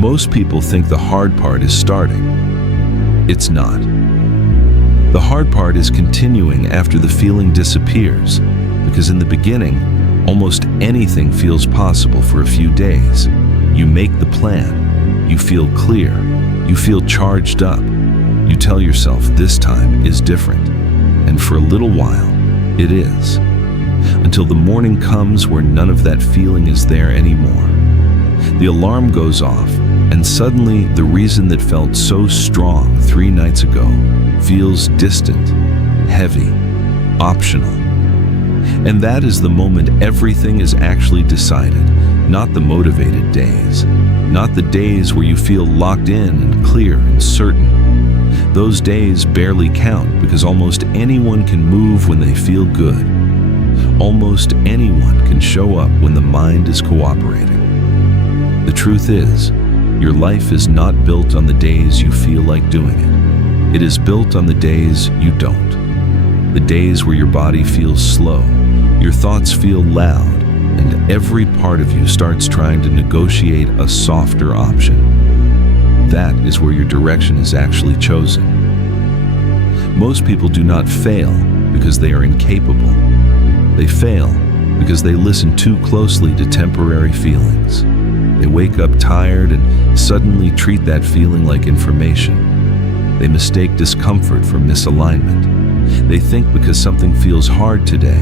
Most people think the hard part is starting. It's not. The hard part is continuing after the feeling disappears, because in the beginning, almost anything feels possible for a few days. You make the plan, you feel clear, you feel charged up. You tell yourself this time is different, and for a little while, it is. Until the morning comes where none of that feeling is there anymore. The alarm goes off, and suddenly the reason that felt so strong 3 nights ago feels distant, heavy, optional. And that is the moment everything is actually decided, not the motivated days, not the days where you feel locked in and clear and certain. Those days barely count because almost anyone can move when they feel good. Almost anyone can show up when the mind is cooperating. The truth is, your life is not built on the days you feel like doing it. It is built on the days you don't. The days where your body feels slow, your thoughts feel loud, and every part of you starts trying to negotiate a softer option. That is where your direction is actually chosen. Most people do not fail because they are incapable. They fail because they listen too closely to temporary feelings. They wake up tired and suddenly treat that feeling like information. They mistake discomfort for misalignment. They think because something feels hard today,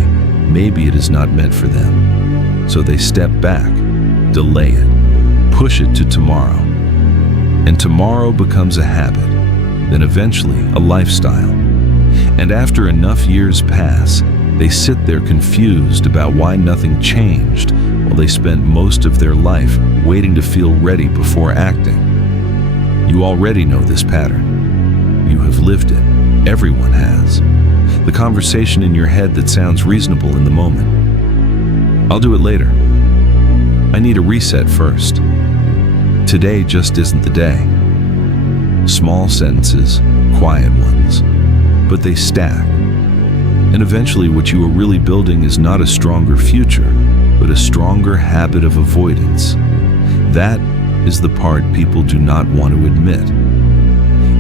maybe it is not meant for them. So they step back, delay it, push it to tomorrow. And tomorrow becomes a habit, then eventually a lifestyle. And after enough years pass, they sit there confused about why nothing changed while they spent most of their life waiting to feel ready before acting. You already know this pattern. You have lived it. Everyone has. The conversation in your head that sounds reasonable in the moment. I'll do it later. I need a reset first. Today just isn't the day. Small sentences, quiet ones, but they stack. And eventually what you are really building is not a stronger future, but a stronger habit of avoidance. That is the part people do not want to admit.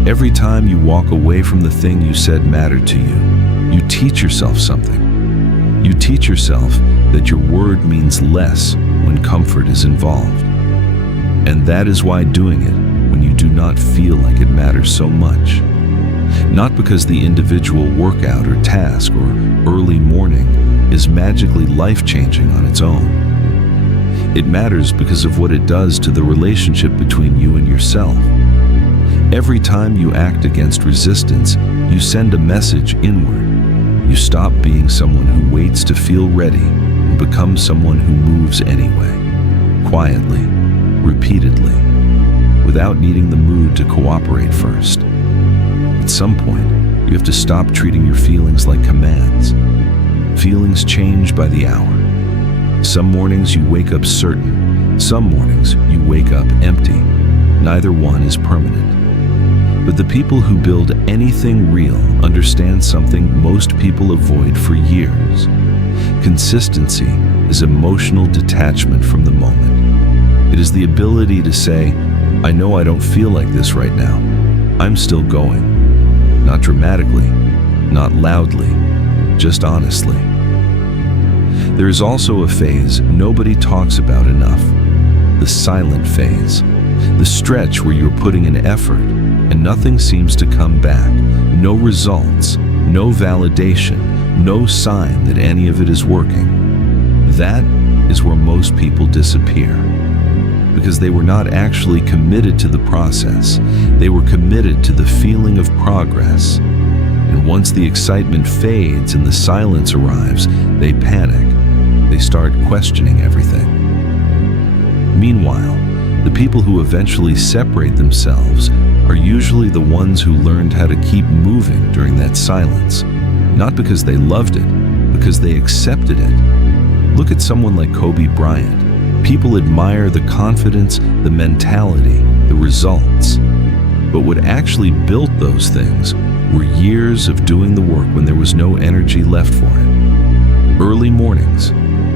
Every time you walk away from the thing you said mattered to you, you teach yourself something. You teach yourself that your word means less when comfort is involved. And that is why doing it when you do not feel like it matters so much. Not because the individual workout or task or early morning is magically life-changing on its own. It matters because of what it does to the relationship between you and yourself. Every time you act against resistance, you send a message inward. You stop being someone who waits to feel ready and become someone who moves anyway, quietly, repeatedly, without needing the mood to cooperate first. At some point, you have to stop treating your feelings like commands. Feelings change by the hour. Some mornings you wake up certain, some mornings you wake up empty. Neither one is permanent. But the people who build anything real understand something most people avoid for years. Consistency is emotional detachment from the moment. It is the ability to say, I know I don't feel like this right now. I'm still going. Not dramatically, not loudly, just honestly. There is also a phase nobody talks about enough, the silent phase, the stretch where you're putting in effort and nothing seems to come back, no results, no validation, no sign that any of it is working. That is where most people disappear, because they were not actually committed to the process. They were committed to the feeling of progress. And once the excitement fades and the silence arrives, they panic. They start questioning everything. Meanwhile, the people who eventually separate themselves are usually the ones who learned how to keep moving during that silence, not because they loved it, because they accepted it. Look at someone like Kobe Bryant. People admire the confidence, the mentality, the results. But what actually built those things were years of doing the work when there was no energy left for it. Early mornings,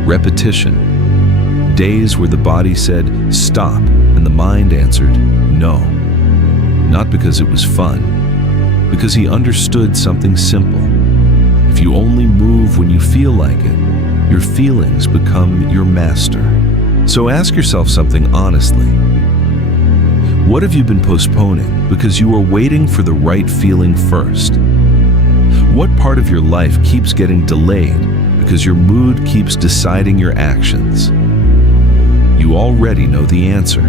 repetition, Days where the body said, stop, and the mind answered, no. Not because it was fun, because he understood something simple. If you only move when you feel like it, your feelings become your master. So ask yourself something honestly. What have you been postponing because you are waiting for the right feeling first? What part of your life keeps getting delayed because your mood keeps deciding your actions? You already know the answer.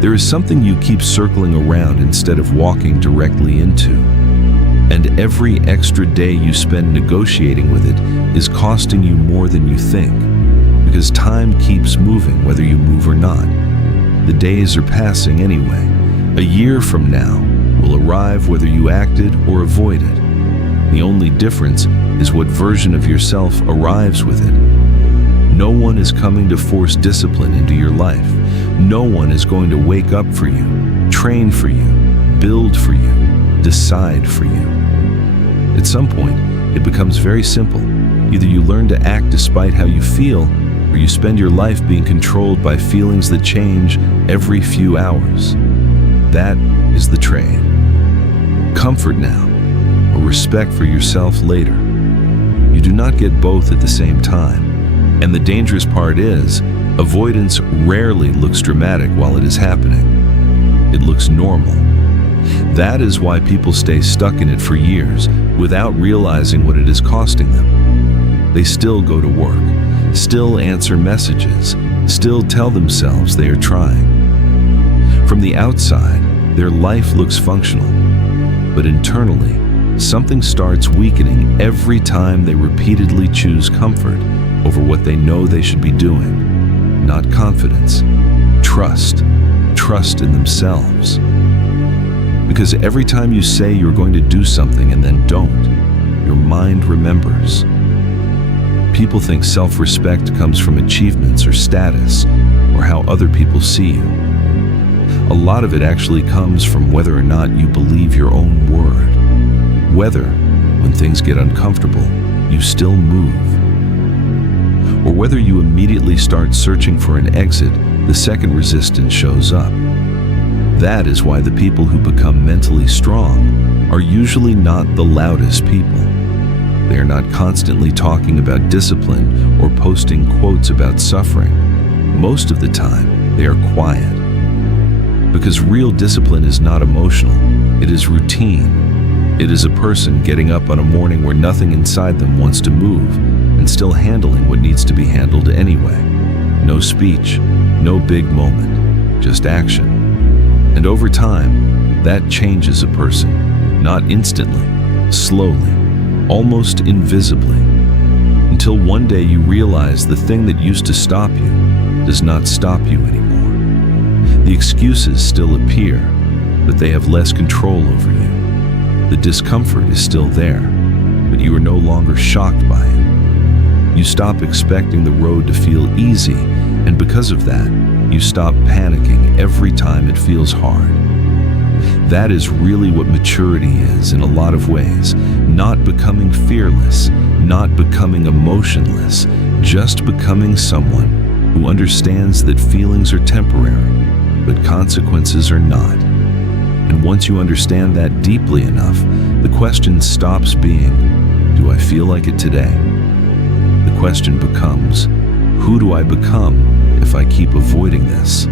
There is something you keep circling around instead of walking directly into. And every extra day you spend negotiating with it is costing you more than you think, because time keeps moving whether you move or not. The days are passing anyway. A year from now will arrive whether you acted or avoided. The only difference is what version of yourself arrives with it. No one is coming to force discipline into your life. No one is going to wake up for you, train for you, build for you, decide for you. At some point, it becomes very simple. Either you learn to act despite how you feel, or you spend your life being controlled by feelings that change every few hours. That is the trade. Comfort now, or respect for yourself later. You do not get both at the same time. And the dangerous part is, avoidance rarely looks dramatic while it is happening. It looks normal. That is why people stay stuck in it for years without realizing what it is costing them. They still go to work, still answer messages, still tell themselves they are trying. From the outside, their life looks functional, but internally, something starts weakening every time they repeatedly choose comfort over what they know they should be doing. Not confidence, trust in themselves. Because every time you say you're going to do something and then don't, your mind remembers. People think self-respect comes from achievements or status, or how other people see you. A lot of it actually comes from whether or not you believe your own word. Whether, when things get uncomfortable, you still move. Or whether you immediately start searching for an exit the second resistance shows up. That is why the people who become mentally strong are usually not the loudest people. They are not constantly talking about discipline or posting quotes about suffering. Most of the time, they are quiet. Because real discipline is not emotional, it is routine. It is a person getting up on a morning where nothing inside them wants to move and still handling what needs to be handled anyway. No speech, no big moment, just action. And over time, that changes a person, not instantly, slowly, almost invisibly, until one day you realize the thing that used to stop you does not stop you anymore. The excuses still appear, but they have less control over you. The discomfort is still there, but you are no longer shocked by it. You stop expecting the road to feel easy, and because of that, you stop panicking every time it feels hard. That is really what maturity is in a lot of ways. Not becoming fearless, not becoming emotionless, just becoming someone who understands that feelings are temporary, but consequences are not. And once you understand that deeply enough, the question stops being, do I feel like it today? The question becomes, who do I become if I keep avoiding this?